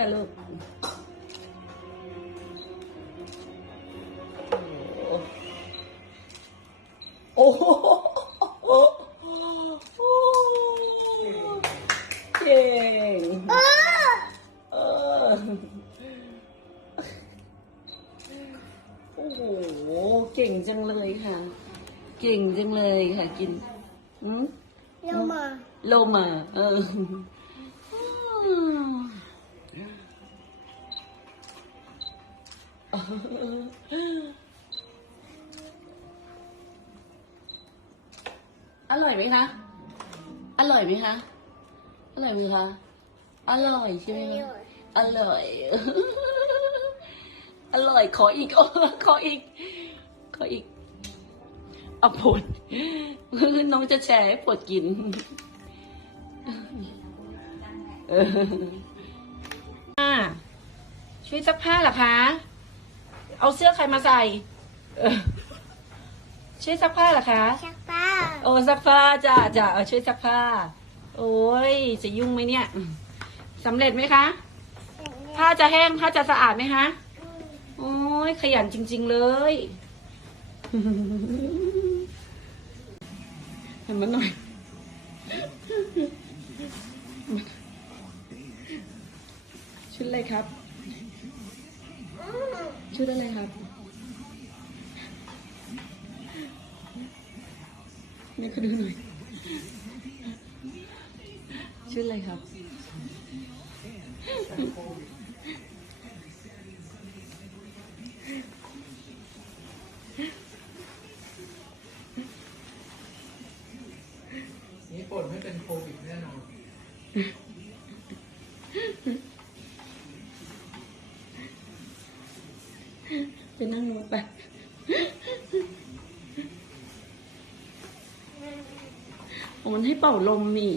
กันลูกโอ้โหโอ้โหเก่งเออโอ้โห เก่งจังเลยค่ะ เก่งจังเลยค่ะ กินอืมเร็วมาโลมา เออ อร่อยไหมคะ อร่อยไหมคะ อร่อยไหมคะ อร่อยใช่ไหมคะอร่อย อร่อย ขออีกขออีก ขออีกเอาปวดน้องจะแชร์ให้ปวดกินเอออ่าช่วยซักผ้าเหรอคะ เอาเสื้อใครมาใส่เออช่วยซักผ้าเหรอคะ ชักป้าโอ้ซักผ้าจ้ะจ้ะเอาช่วยซักผ้า โอ้ยจะยุ่งไหมเนี่ยสำเร็จไหมคะ ผ้าจะแห้งผ้าจะสะอาดไหมคะ โอ้ยขยันจริง ๆเลยเห็นมันหน่อย ชุดอะไรครับ ชุดอะไรครับ นี่เขาดูหน่อย ชุดอะไรครับ นี่ฝนไม่เป็นโควิดแน่นอน ไปนั่งรถไปโอ้มันให้เป่าลมนี่เ